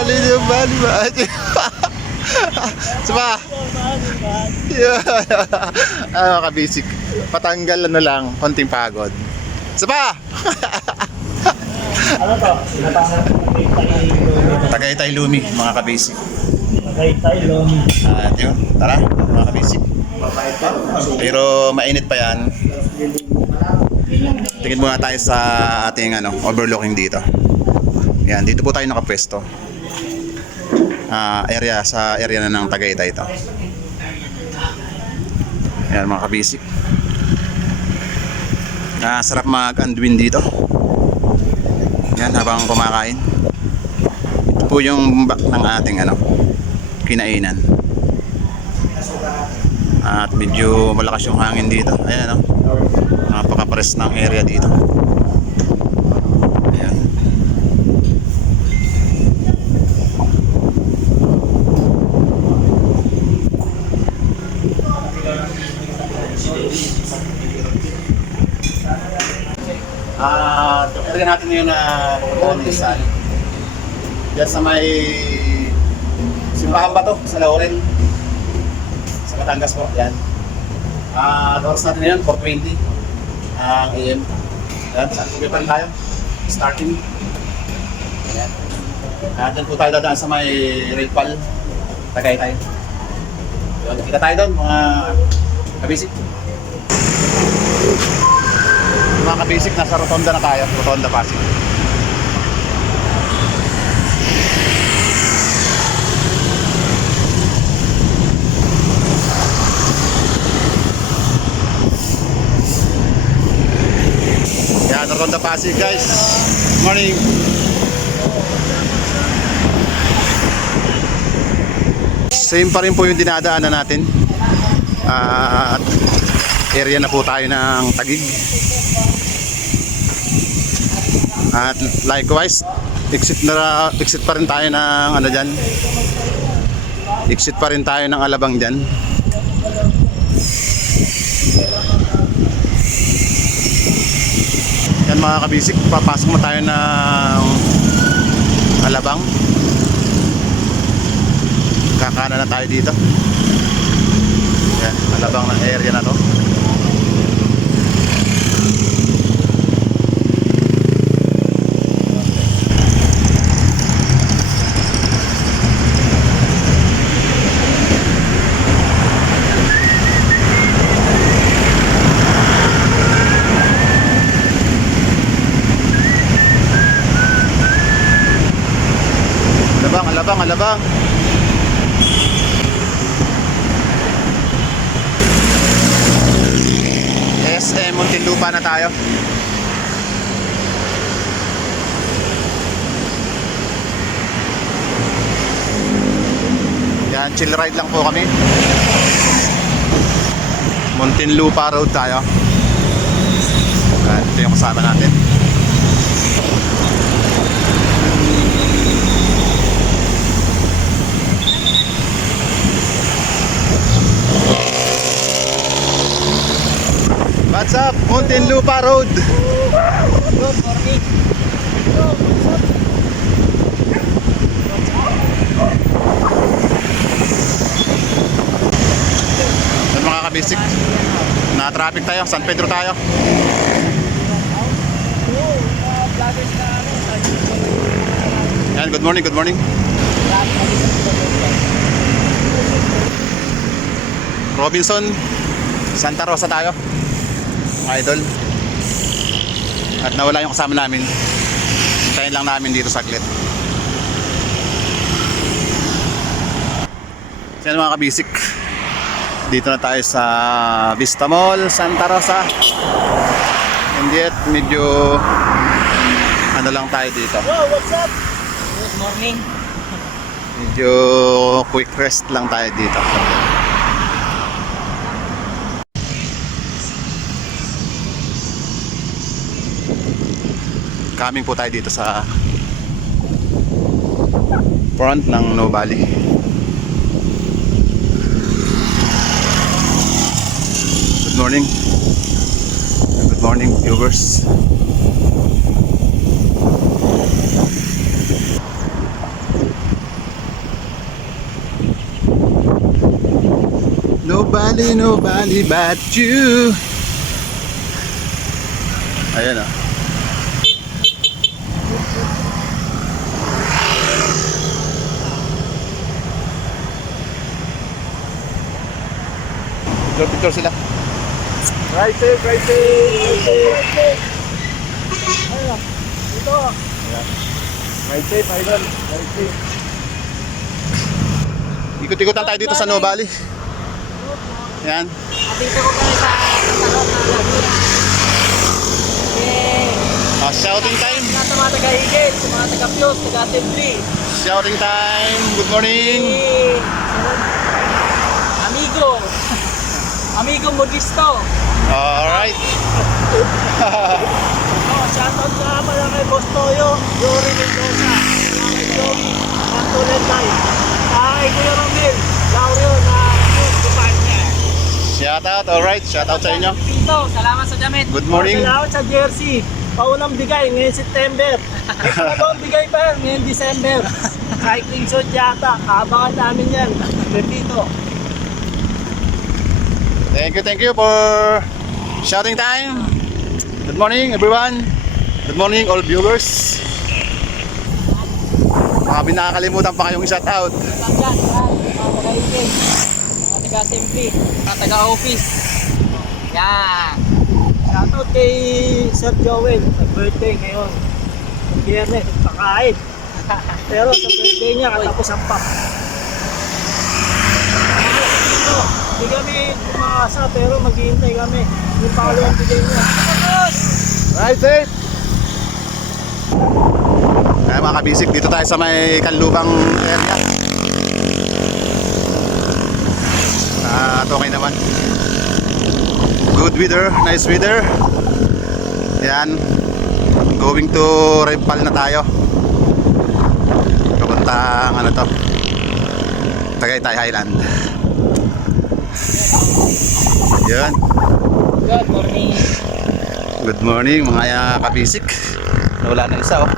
Bali ba? Saba. Ano ka basic. Patanggal ano lang, konting pagod. Saba. Ano to? Tagaytay Lumi, mga ka-basic. Tagaytay Lumi. At yun, tara, mga ka-basic. Pero mainit pa yan. Tingin muna tayo sa ating overlooking dito. Yan, dito po tayo nakapwesto. Sa area na ng Tagaytay ito. Yan mga kabisik. Sarap mag-unwind dito. Yan habang kumakain. Ito po yung back ng ating kinainan. At medyo malakas yung hangin dito. Ayan napaka-press ng area dito. Ayan. Yung area natin ngayon na pupuntahan ni Sal. Diyan sa may simbahan ba to? Sa Laurel. Sa Batangas po. Yan. Oras natin ngayon, 4:20 ang AM. Yan, saan po tayo? Starting. Yan. Diyan po tayo dadaan sa may Railpal. Tagaytay. Yun, kita tayo doon, mga kabisik. Mga kabisik, nasa Rotonda na tayo. Rotonda Pasig. Yan, Rotonda Pasig guys. Morning. Same pa rin po yung dinadaanan natin. At area na po tayo ng Taguig. At likewise, exit pa rin tayo ng dyan. Exit pa rin tayo ng Alabang dyan. Yan mga kabisik, papasok mo tayo ng Alabang. Kakana na tayo dito. Yan, Alabang ng area na to. Alabang. SM Muntinlupa na tayo. Yan, chill ride lang po kami. Muntinlupa Road tayo. Yan, ito yung kasama natin. What's up? Muntinlupa Road. Good morning. Yan mga kabisik. Na-traffic tayo. San Pedro tayo. Yan, good morning, good morning. Robinson, Santa Rosa tayo. Mga idol. At nawala yung kasama namin. Hintayin lang namin dito saglit. Yan mga kabisik. Dito na tayo sa Vista Mall, Santa Rosa. And yet, medyo lang tayo dito. Yo, what's up? Good morning. Medyo quick rest lang tayo dito. Coming po tayo dito sa front ng Nuvali. Good morning. Good morning viewers. nobody but you. Ayan o. Picture sila. Right safe, right safe, right safe. Ayun, dito. Right safe, idol. Right safe. Ikot-ikotan tayo dito sa Nubali. Yan. Dito ko kami sa Talon na Laguna. Shouting time. Sa mga taga-higit, sa mga taga-Pios, taga-Assembly. Shouting time. Good morning. Amigo. Amigo Modisto. Alright. Shoutout nga pala kay Boss Toyo, Jory Mendoza, kay Joey, Antolentay, kay Kuya Romel, Laurel na News Department. Shoutout. Alright. Shoutout sa inyo. Pinto, salamat sa damit. Good morning. Salamat sa jersey. Paunang bigay ngayong September. May pangalawang bigay pa ngayong December. Cycling suit yata. Abangan namin yan. Repito. Thank you for shouting time. Good morning everyone. Good morning all viewers. Baka nakakalimutan pa kayong shoutout. Mga taga-higit, mga taga-assembly, mga taga-office. Yan. Shoutout kay Sir Joel. Nag-birthday ngayon. Biyernes, nagpakain. Pero sa birthday niya, katapos ang pop. Hindi kami umaasa pero maghihintay kami. Yung pangalawang bigay niya. Right safe. Kaya mga kabisik, dito tayo sa may Kanlubang area. Okay naman. Good weather, nice weather. Yan. Going to Rempal na tayo. Papuntang ano to, Tagaytay Highland. Yan. Good morning. Good morning mga kabisik. Nawala na isa oh.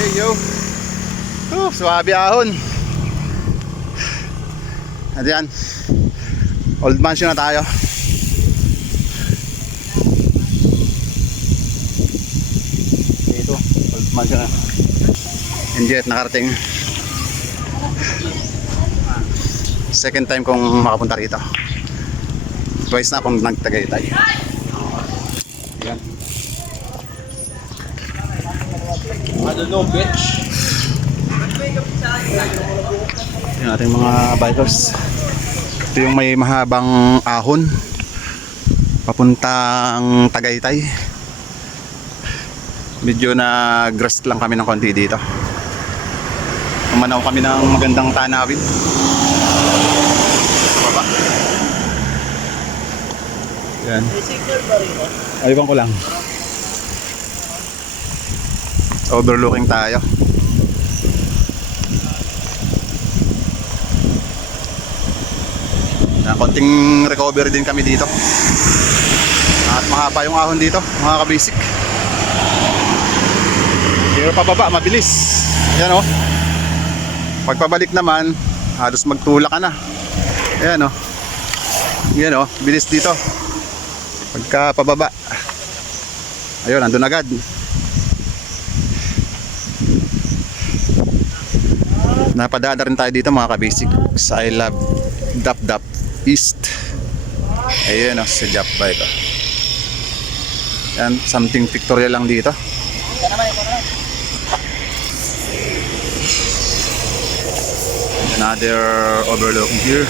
Hey yo. Suwabe ahon. At yan, Old Mansion na tayo. Dito, Old Mansion na. Hindi at nakarating. Second time kong makapunta rito. Twice na akong nagtagaytay. Yan. I don't know, bitch. Yung ating mga bikers. Ito yung may mahabang ahon papuntang Tagaytay. Medyo nag-rest lang kami ng konti dito. Umanaw kami ng magandang tanawin. Baba. Yan. May signal ba rin? Aywan ko lang. Overlooking tayo. Konting recovery din kami dito. At mahaba yung ahon dito, mga kabasic. Pero pababa, mabilis. Ayan o. Pagpabalik naman, halos magtulak ka na. Ayan o. Ayan o, bilis dito. Pagka pababa, ayun, nandun agad. Napadaan na rin tayo dito mga kabasic sa I Love Dap Dap East. Ayun o, si Jap Bike o. Yan, something pictorial lang dito. Another overlooking here.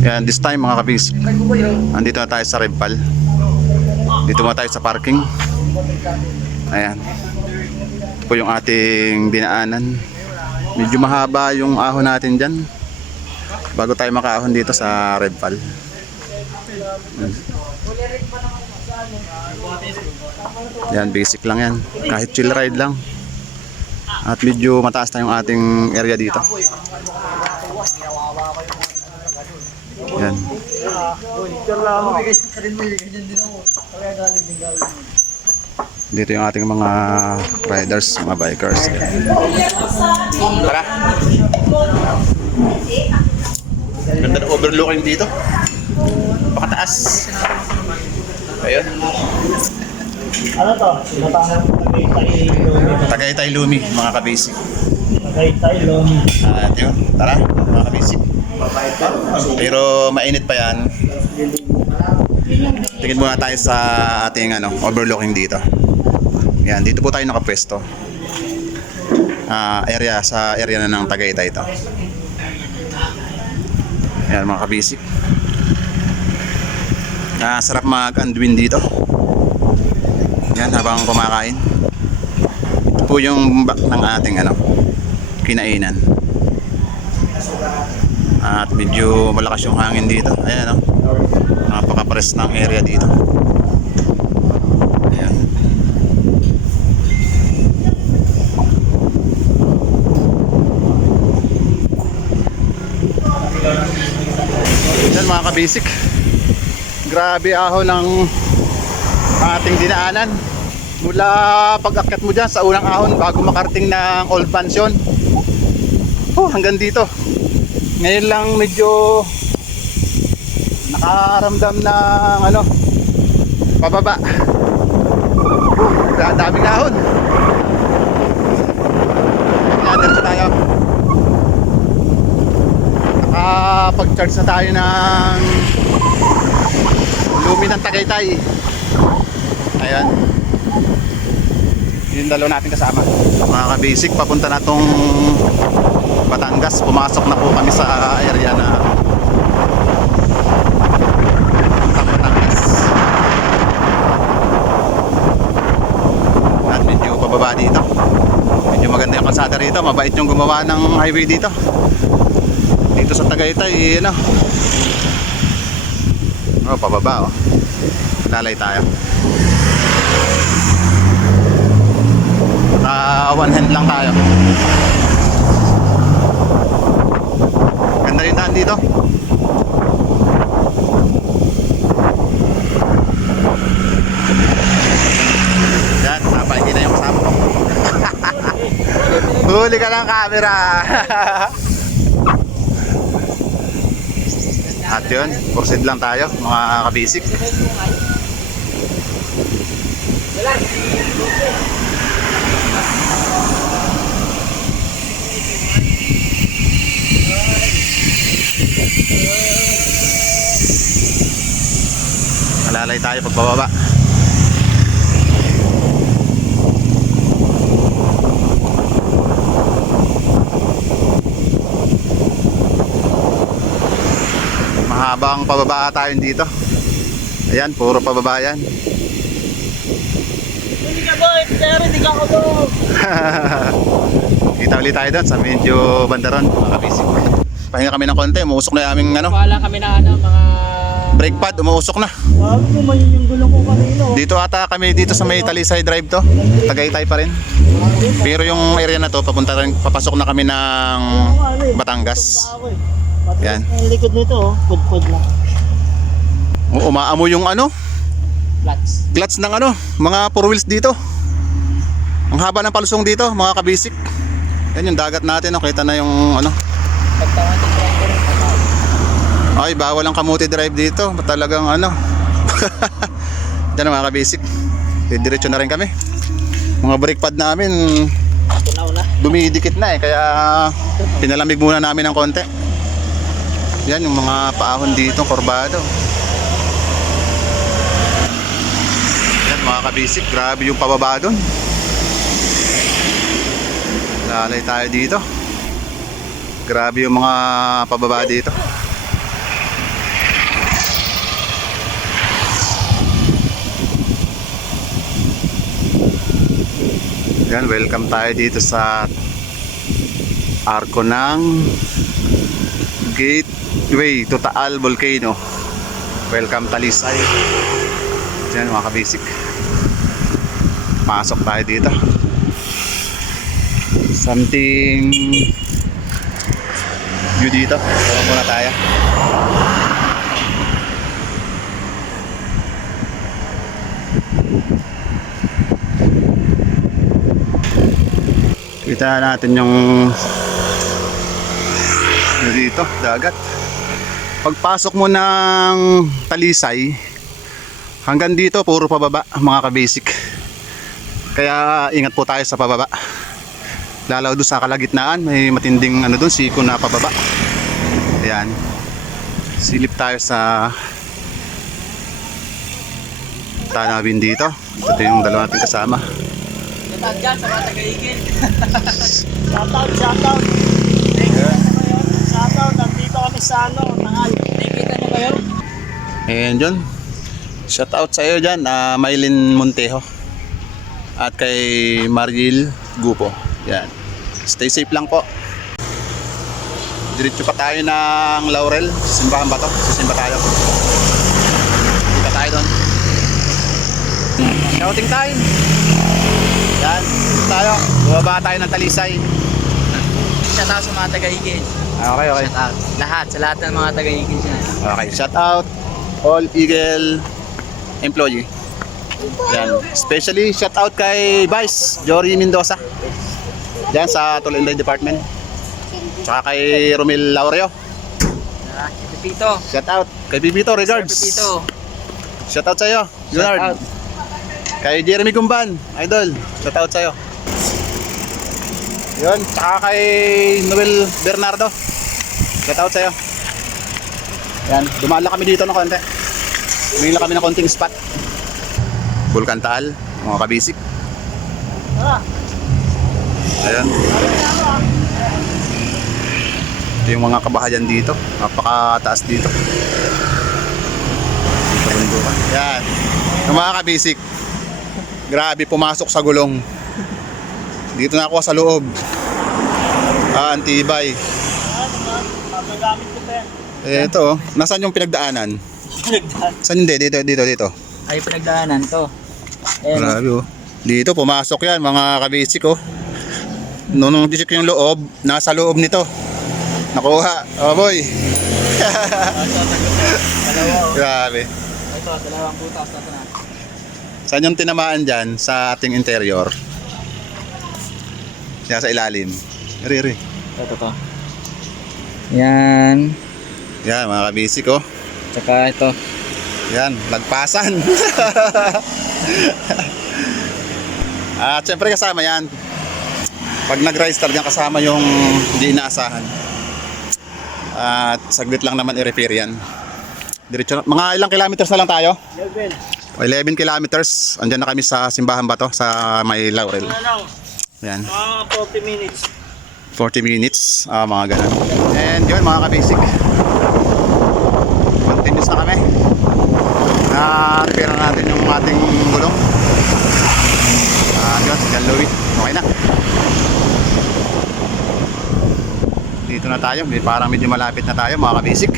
Yan, this time mga kabis, andito na tayo sa Rempal. Dito na tayo sa parking. Ayan. Ito po yung ating dinaanan. Medyo mahaba yung ahon natin dyan bago tayo makaahon dito sa Rempal. Yan, basic lang yan. Kahit chill ride lang. At medyo mataas na yung ating area dito. Yan. Dito yung ating mga riders, mga bikers. Tara. Ganda na overlooking dito. Pakataas. Ayun. Ano to? Tagaytay Lumi, mga kabisik. Tagaytay Lumi. At yun, tara, mga kabisik. Pero mainit pa yan. Tingin muna tayo sa ating overlooking dito. Yan, dito po tayo nakapwesto. Sa area na ng Tagaytay ito. Yan mga kabisik. Sarap mag-unwind dito. Yan, habang kumakain. Ito po yung back ng ating kinainan. At medyo malakas yung hangin dito. Ayan napaka-press ng area dito. Ayan. Yan mga kabisik. Grabe ahon ng ating dinaanan. Mula pag-akyat mo dyan sa unang ahon bago makarating ng Old Mansion. Hanggang dito. Ngayon lang medyo nakaramdam ng pababa. Daming ahon. Diretso tayo. Nakapag-charge na tayo ng Lumi ng Tagaytay. Ayan. Yung dalawa natin kasama. Mga kabisik, papunta na tong Batangas. Pumasok na po kami sa area na Batangas. At medyo pababa dito. Medyo maganda yung kalsada rito. Mabait yung gumawa ng highway dito. Dito sa Tagaytay, pababa lalay tayo. One hand lang tayo. Ganda rin daan dito. Yan, napahingi na yung kasama ko. Huli ka ng camera. At yun, proceed lang tayo mga kabisik. Alalay tayo pagbababa. Mahabang pababa tayo dito. Ayan, puro pababa yan. Hindi ka boy, pero hindi ka ako to. Kita ulit tayo doon sa medyo bandaron, mga kabisik. Pahinga kami ng konti, umuusok na yung aming Wala kami na mga brake pad, umuusok na. wag mo yung gulong ko kanino. Dito ata kami dito sa may Talisay Drive to. Tagaytay pa rin. Pero yung area na to, papasok na kami ng Batangas. Yan. Ang likod nito, pud-pud lang. Umaamoy yung Flats. clutch ng mga four wheels dito. Ang haba ng palusong dito, mga kabisik. Yan yung dagat natin, kita na yung Pagtawan ng driver. Ay, bawal ang kamuti drive dito. Talagang Yan mga kabisik. Diretso na rin kami. Mga brake pad namin Tunaw na. dumidikit na kaya pinalamig muna namin ng konti. Yan yung mga paahon dito, korbado. Yan mga kabisik, grabe yung pababa doon. Lalay tayo dito. Grabe yung mga pababa dito. Yan, welcome tayo dito sa arko ng Gateway to Taal Volcano. Welcome Talisay. Yan mga kabisik. Pasok tayo dito. something view dito. Tawag muna tayo. Kita natin yung dito, dagat. Pagpasok mo ng Talisay, hanggang dito puro pababa mga ka-basic. Kaya ingat po tayo sa pababa. Lalo doon sa kalagitnaan, may matinding ano doon, siko na pababa. Ayan. Silip tayo sa tanawin dito. Ito yung dalawa natin kasama. Shoutout dyan sa mga taga-igil. Shoutout. Shoutout, nandito kami sa Tangay. Nakikita nyo kayo? And yun, shout out sa iyo dyan, Maylin Montejo at kay Margil Gupo. Yan. Stay safe lang po. Diretso pa tayo ng Laurel. Simbahan ba to? Sisimba tayo. Hindi pa tayo doon. Shouting time. Yan, dito tayo. Bumaba tayo ng Talisay. Shoutout sa mga taga-igil. Okay. Shoutout. Sa lahat ng mga taga-igil dyan. Okay, shout out all Eagle employee. Yan, especially shout out kay Vice Jory Mendoza. Yan sa Tulinday Department. Tsaka kay Romel Laureo. Pipito. Shout out kay Pipito, regards. Pipito. Shout out sa iyo, Leonard. Kay Jeremy Gumban, idol. Shout out sa iyo. Yun, tsaka kay Noel Bernardo. Shout out sa iyo. Yan, dumaan lang kami dito ng konti. Humingi lang kami ng konting spot. Bulkan Taal, mga kabisik. Ayan. Ito yung mga kabahayan dito. Napakataas dito. Dito bundukan. Yan. Yung mga kabisik. Grabe, pumasok sa gulong. Dito na ako sa loob. Antibay. Magagamit ko pa yan. Ito, nasaan yung pinagdaanan? Saan hindi? Dito. Ay, pinagdaanan to. Ayan. Grabe oh. Dito pumasok yan mga kabisik oh. Nung disik yung loob, nasa loob nito. Nakuha. Oh boy. Grabe. Ito, dalawang butas. Ito na. Saan yung tinamaan dyan sa ating interior? Yan sa ilalim. Iri. Ito. Yan. Yan mga kabisik oh. Tsaka ito. Yan, lagpasan. At syempre kasama yan. Pag nag-rise talagang kasama yung hindi inaasahan. At saglit lang naman i-repair yan. Diretso, mga ilang kilometers na lang tayo? 11 kilometers. Andyan na kami sa Simbahan ba to? Sa may Laurel. Yan. 40 minutes. 40 minutes. Mga ganun. And yun mga kabasic. Continuous na kami. Na-repair na natin yung ating gulong. Yun, Jan Louie. Okay na. Dito na tayo. Parang medyo malapit na tayo mga kabasic.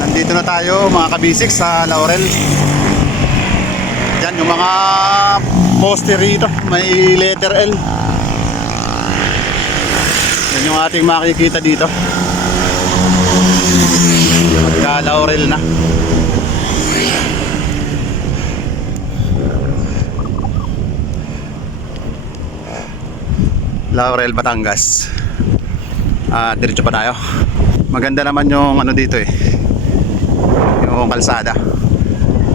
Nandito na tayo mga kabasic sa Laurel. Yan yung mga poster rito. May letter L. Yan yung ating makikita dito. Pagka Laurel na. Laurel, Batangas. Diretso pa tayo. Maganda naman yung ano dito eh. Yung kalsada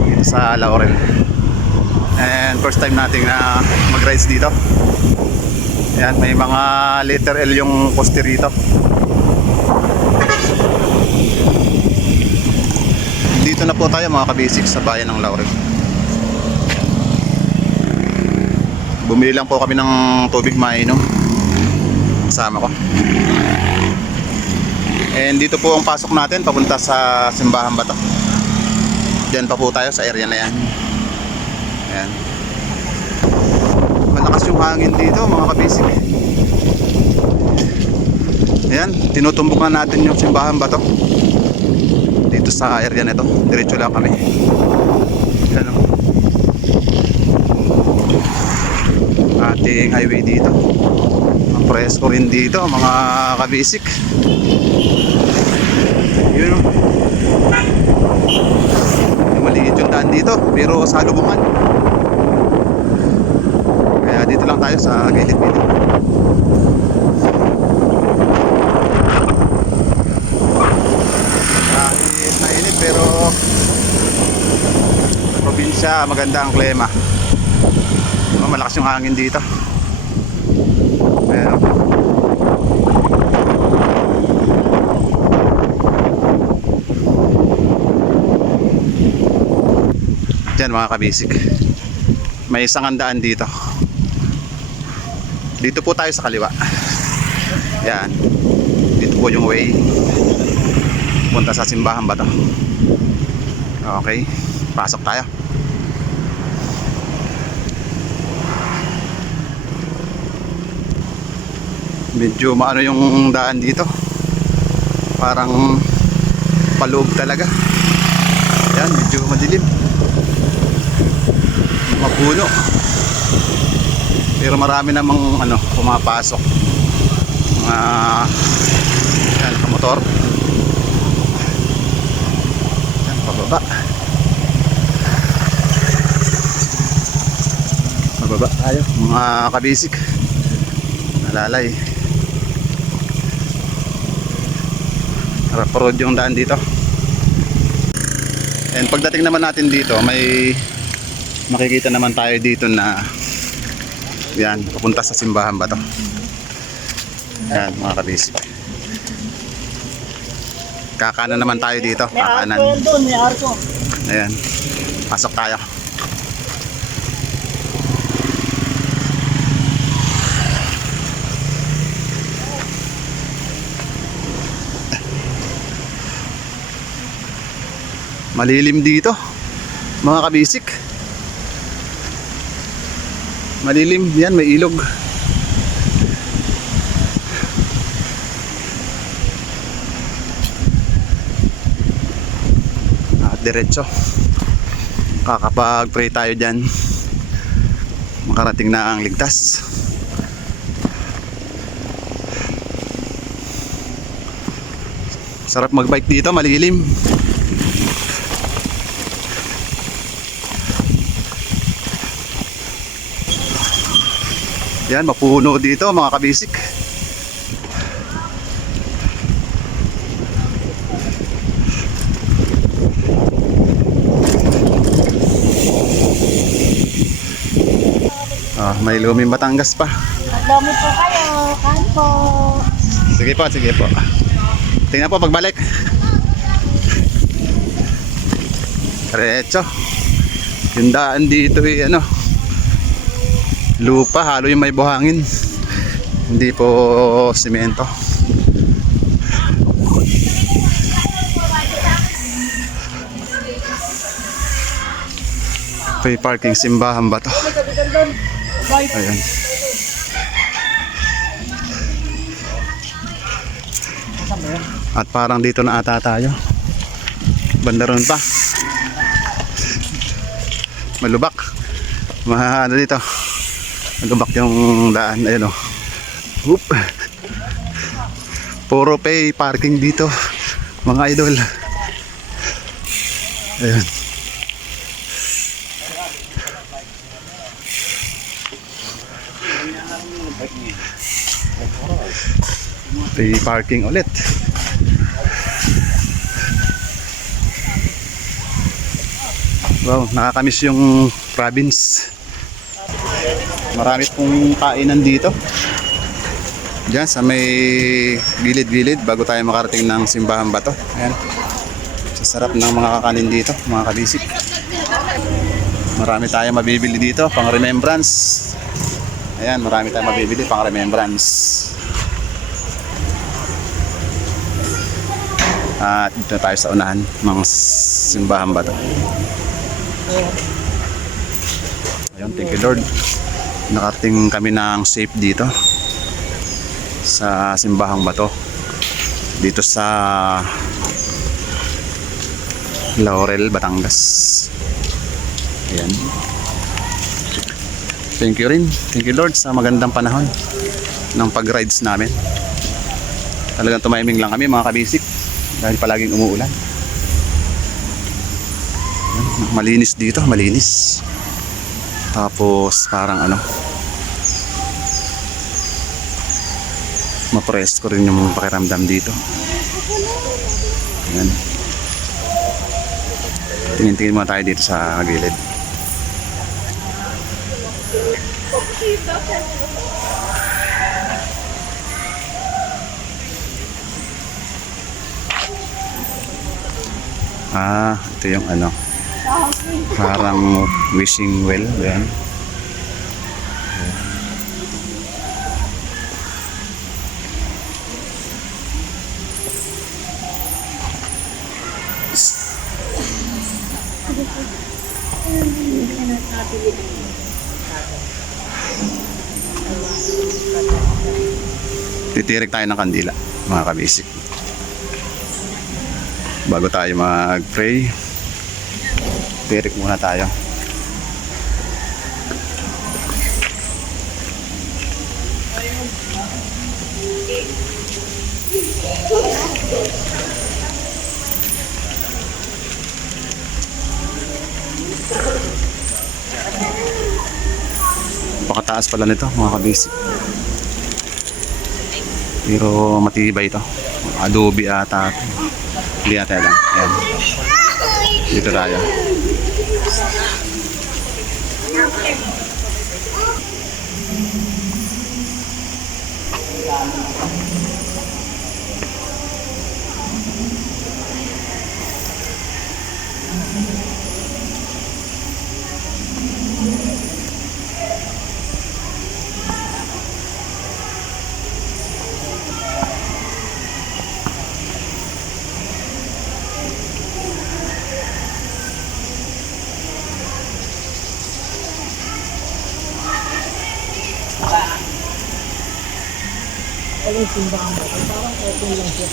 dito sa Laurel. And first time nating na mag-rides dito. Ayan, may mga letter L yung poster dito. Dito na po tayo mga kabasic sa bayan ng Laurel. Bumili lang po kami ng tubig mainom. Kasama ko. And dito po ang pasok natin papunta sa Simbahan ba to? Diyan pa po tayo sa area na yan. Ayan. Malakas yung hangin dito mga kabasic. Ayan, tinutumbok na natin yung Simbahan ba to? dito sa area na ito. Diretso lang kami. Yan o. Ating highway dito. Ang presko rin dito mga kabisik. Yun o. Maliit yung daan dito pero sa lubungan. Kaya dito lang tayo sa gilid-gilid. Kahit mainit pero probinsya maganda ang klima. Malakas yung hangin dito. Ayan. Diyan mga kabisik, may isang handaan dito. Dito po tayo sa kaliwa. Yan. Dito po yung way punta sa simbahan ba to? Okay, pasok tayo. Medyo maano yung daan dito. Parang paloob talaga. Yan, medyo madilim. Mapuno. Pero marami namang ano, pumapasok. Mga yan, kamotor. Yan, pababa. Pababa tayo, mga kabisik. Nalalay. Road yung daan dito. And pagdating naman natin dito, may makikita naman tayo dito na yan, papunta sa simbahan ba to? Yan mga kabisik. Kakanan naman tayo dito, kakanan. May arko yan doon, may arko. Ayan, pasok tayo. Malilim dito mga kabisik. Malilim, yan, may ilog. At diretso kakapag-pray tayo dyan, makarating na ang ligtas. Sarap magbike dito, malilim. Yan, mapuno dito mga kabisik. May luming Batangas pa. Dami po kayo, kain po. Sige po, sige po. Tingnan po pagbalik. Diretso. Yung daan dito ano, lupa, halo yung may buhangin. Hindi po simento. Free parking simbahan ba to? Ayan. At parang dito na ata tayo. Banda ron pa. Malubak. Ano dito? Malubak yung daan. Ayun o. Oop. Puro pay parking dito, mga idol. Ayun. Pay parking ulit. Wow, nakakamiss yung province. Marami pong kainan dito. Diyan sa may gilid-gilid bago tayo makarating ng simbahan ba to. Ayan. Sasarap ng mga kakanin dito, mga kabisik. Marami tayong mabibili dito, pang remembrance. Ayan, marami tayong mabibili pang remembrance. At dito na tayo sa unahan ng simbahan ba to. Ayun, thank you Lord. Nakarating kami ng safe dito sa simbahang bato, dito sa Laurel, Batangas. Ayan. Thank you rin. Thank you Lord sa magandang panahon ng pag-rides namin. Talagang tumiming lang kami mga kabisik dahil palaging umuulan. Ayan, malinis dito, malinis. Tapos parang ano, ma-press ko rin yung pakiramdam dito. Ayan. Tingin-tingin muna tayo dito sa gilid. Ito yung ano, parang wishing well. Ayan. Titirik tayo ng kandila mga kabisik bago tayo mag-pray. Tirik muna tayo. Pakataas pala nito mga kabisik, pero matibay ito. Adobe ata. Hindi ata lang. Ayan. Dito tayo. Walang simbahan ba? Parang open lang siya.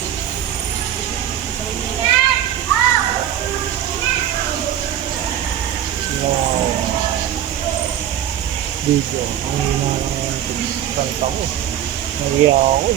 Wow. Video. Ang hinalang kanta ko. Nagyaya ako.